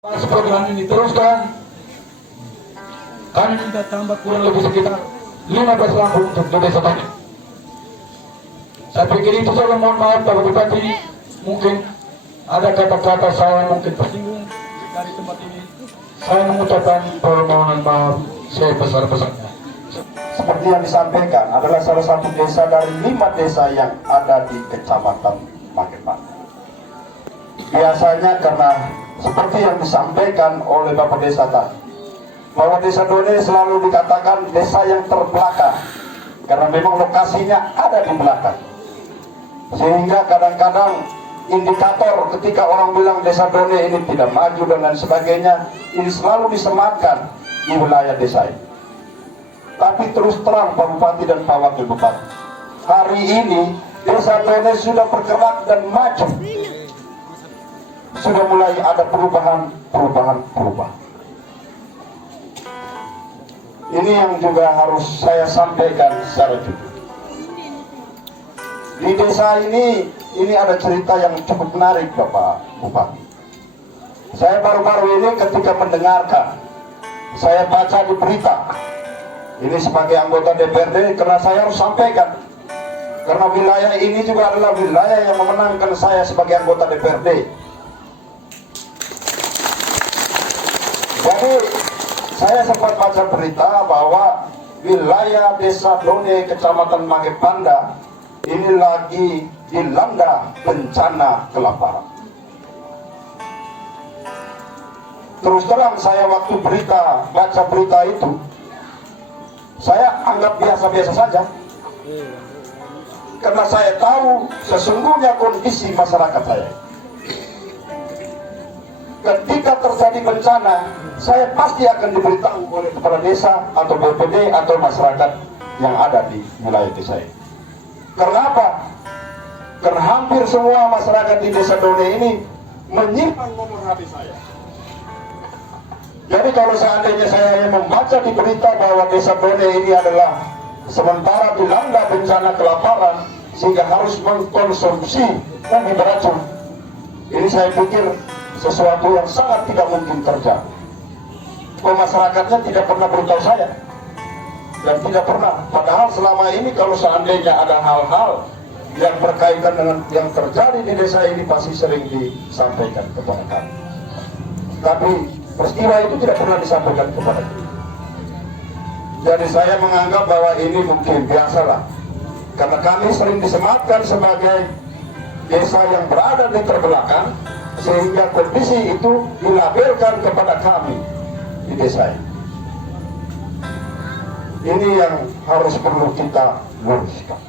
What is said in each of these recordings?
Pas program ini diteruskan, kami minta tambah kurang lebih sekitar 15 lampu untuk di desa kami. Saya pikir itu saja. Mohon maaf Bapak Bupati, mungkin ada kata-kata saya mungkin tersinggung dari tempat ini. Saya mengucapkan permohonan maaf sebesar-besarnya. Seperti yang disampaikan, adalah salah satu desa dari 5 desa yang ada di Kecamatan Magetan. Biasanya karena seperti yang disampaikan oleh Bapak Desa tadi, bahwa Desa Done selalu dikatakan desa yang terbelakang, karena memang lokasinya ada di belakang. Sehingga kadang-kadang indikator ketika orang bilang Desa Done ini tidak maju dan lain sebagainya, ini selalu disematkan di wilayah desa ini. Tapi terus terang Pak Bupati dan Pak Wakil Bupati, hari ini Desa Done sudah bergerak dan maju. Sudah mulai ada perubahan. Ini yang juga harus saya sampaikan secara jujur. Di desa ini ada cerita yang cukup menarik Bapak Bupati. Saya baru-baru ini ketika mendengarkan, saya baca di berita, ini sebagai anggota DPRD, karena saya harus sampaikan, karena wilayah ini juga adalah wilayah yang memenangkan saya sebagai anggota DPRD. Jadi saya sempat baca berita bahwa wilayah Desa Done Kecamatan Magepanda ini lagi dilanda bencana kelaparan. Terus terang saya waktu baca berita itu, saya anggap biasa-biasa saja, karena saya tahu sesungguhnya kondisi masyarakat saya. Ketika terjadi bencana, saya pasti akan diberitahu oleh kepala desa atau BPD atau masyarakat yang ada di wilayah desa ini. Karena apa? Karena hampir semua masyarakat di Desa Done ini menyimpan nomor HP saya. Jadi kalau seandainya saya yang membaca di berita bahwa Desa Done ini adalah sementara dilanda bencana kelaparan sehingga harus mengkonsumsi ubi beracun, ini saya pikir sesuatu yang sangat tidak mungkin terjadi. Masyarakatnya tidak pernah beritahu saya, dan tidak pernah. Padahal selama ini kalau seandainya ada hal-hal yang berkaitan dengan yang terjadi di desa ini pasti sering disampaikan kepada kami. Tapi peristiwa itu tidak pernah disampaikan kepada kami. Jadi saya menganggap bahwa ini mungkin biasalah, karena kami sering disematkan sebagai desa yang berada di terbelakang, sehingga kondisi itu dilabelkan kepada kami di desa ini. Ini yang harus perlu kita luruskan.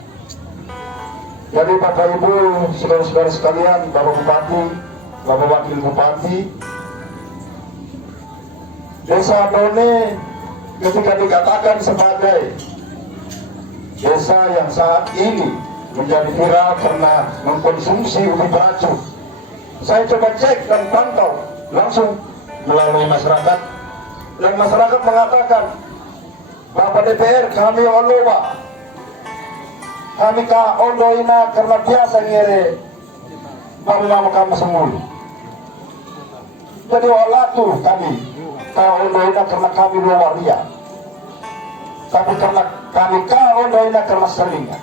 Jadi Bapak Ibu, saudara-saudara sekalian, Bapak Bupati, Bapak Wakil Bupati, Desa Done ketika dikatakan sebagai desa yang saat ini menjadi viral karena mengkonsumsi ubi beracun, saya coba cek dan pantau langsung melalui masyarakat, dan masyarakat mengatakan, Bapak DPR kami oloba, kami ka ondoina karena biasa ngere baru nama kami semula. Jadi olatu kami ka ondoina karena kami luaria, tapi karena kami ka ondoina karena seringnya.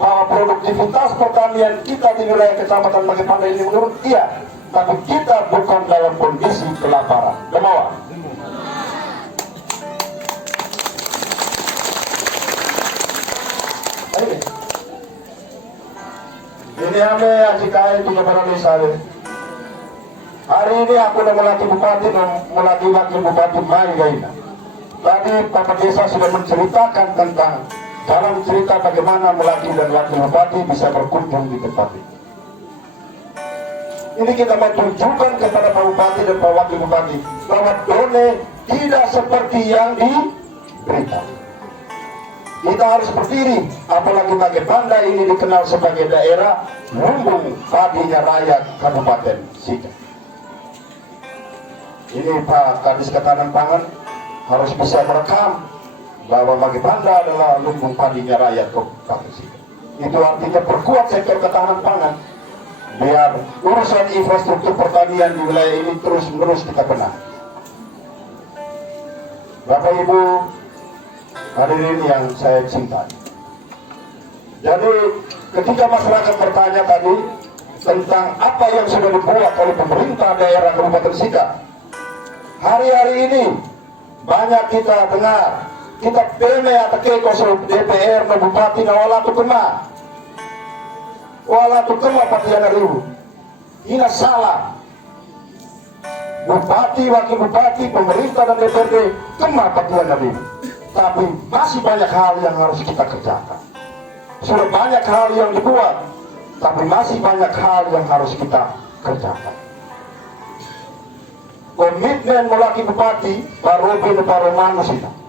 Bahwa produktivitas pertanian kita di wilayah Kecamatan Magepanda ini menurun, iya, tapi kita bukan dalam kondisi kelaparan. Demawa. Ini ame ajikai di kepada desa. Hari ini aku udah melatih bupati dan melatih wakil bupati main gaina. Tadi Bapak Desa sudah menceritakan tentang dalam cerita bagaimana melatih dan wakil bupati bisa berkunjung di tempat ini. Ini kita mau tunjukkan kepada Pak Bupati dan Pak Wakil Bupati bahwa Done tidak seperti yang diberita. Kita harus berdiri, apalagi Magepanda ini dikenal sebagai daerah lumbung padinya rakyat Kabupaten Sika. Ini Pak Kadis Ketahanan Pangan harus bisa merekam bahwa Magepanda adalah lumbung padinya rakyat Kabupaten Sika. Itu artinya perkuat sektor ketahanan pangan. biar urusan infrastruktur pertanian di wilayah ini terus-menerus kita benahi. Bapak Ibu hadirin yang saya cintai. Jadi ketika masyarakat bertanya tadi tentang apa yang sudah dibuat oleh pemerintah daerah Kabupaten Sika, hari-hari ini banyak kita dengar, kita peme atau kekosol DPR dan Bupati Nawalatu Kema, Walatu Kema Patiana Ribu. Ini salah. Bupati, wakil bupati, pemerintah dan DPRD Kema Patiana Ribu. Tapi masih banyak hal yang harus kita kerjakan. Sudah banyak hal yang dibuat, tapi masih banyak hal yang harus kita kerjakan. Komitmen melaki bupati Parobin Paromanu Sika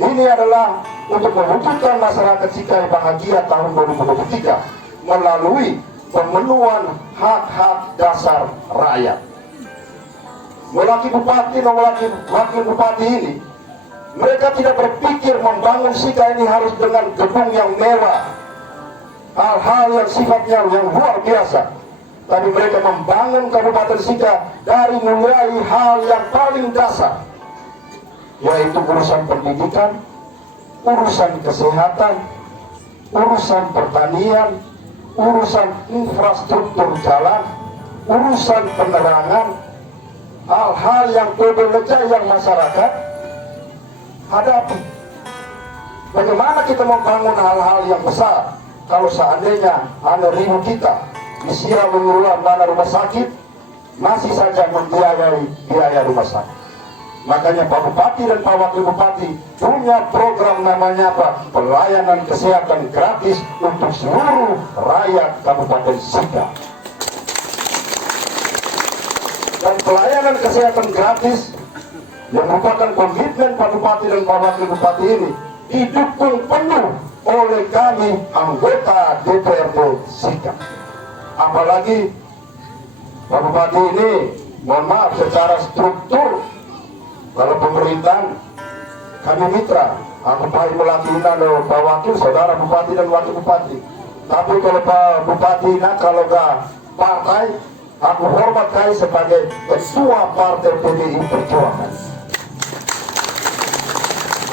ini adalah untuk mewujudkan masyarakat Sika yang bahagia tahun 2023 melalui pemenuhan hak-hak dasar rakyat. Melaki bupati dan wakil bupati ini, mereka tidak berpikir membangun Sika ini harus dengan gedung yang mewah, hal-hal yang sifatnya yang luar biasa. Tapi mereka membangun Kabupaten Sika dari mulai hal yang paling dasar, yaitu urusan pendidikan, urusan kesehatan, urusan pertanian, urusan infrastruktur jalan, urusan penerangan, hal-hal yang berbeda yang masyarakat hadapi. Bagaimana kita membangun hal-hal yang besar kalau seandainya hanya ribu kita disiram mengurulan dana rumah sakit masih saja membiayai biaya rumah sakit. Makanya Pak Bupati dan Pak Wakil Bupati punya program namanya apa? Pelayanan kesehatan gratis untuk seluruh rakyat Kabupaten Sika. Dan pelayanan kesehatan gratis yang merupakan komitmen Pak Bupati dan Pak Wakil Bupati ini didukung penuh oleh kami anggota DPRD Sika. Apalagi Pak Bupati ini, mohon maaf, secara struktur kalau pemerintahan kami mitra, aku Pak Melaki Inano, Pak Wakil, saudara Bupati dan Wakil Bupati. Tapi kalau Pak Bupati kalau gak partai, aku hormat kai sebagai ketua partai PDI Perjuangan.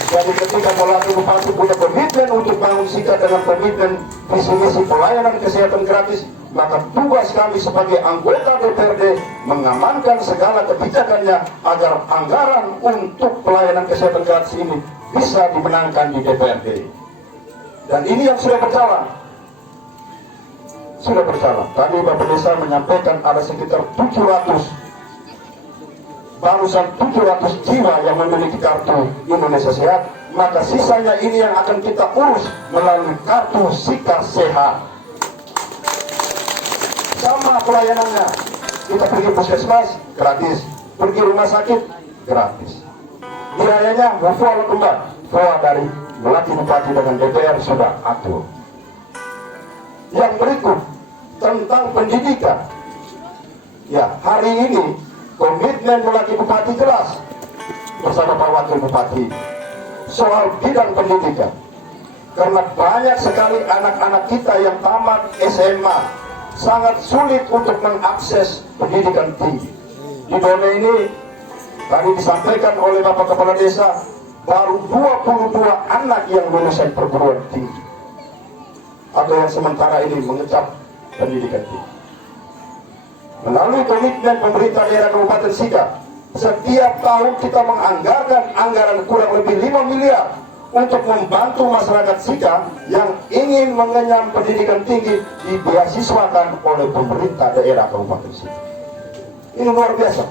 Jadi ketika Melaki Bupati punya komitmen untuk bangun Sika dengan komitmen visi misi pelayanan kesehatan gratis, maka tugas kami sebagai anggota DPRD mengamankan segala kebijakannya agar anggaran untuk pelayanan kesehatan gratis ini bisa dimenangkan di DPRD. Dan ini yang sudah berjalan. Sudah berjalan. Tadi Bapak Desa menyampaikan ada sekitar 700 barusan 700 jiwa yang memiliki kartu Indonesia Sehat, maka sisanya ini yang akan kita urus melalui kartu Sika Sehat. Sama pelayanannya, kita pergi puskesmas gratis, pergi rumah sakit gratis. Biayanya full kembali, full dari Melaki Bupati dengan DPR sudah atur. Yang berikut tentang pendidikan. Ya, hari ini komitmen Melaki Bupati jelas bersama Pak Wakil Bupati soal bidang pendidikan. Karena banyak sekali anak-anak kita yang tamat SMA sangat sulit untuk mengakses pendidikan tinggi. Di Bone ini tadi disampaikan oleh Bapak Kepala Desa baru 22 anak yang lulusan perguruan tinggi atau yang sementara ini mengecap pendidikan tinggi. Melalui komitmen pemerintah daerah Kabupaten Sika, setiap tahun kita menganggarkan anggaran kurang lebih 5 miliar untuk membantu masyarakat Sika yang ingin mengenyam pendidikan tinggi dibeasiswakan oleh pemerintah daerah Kabupaten Sika. Ini luar biasa.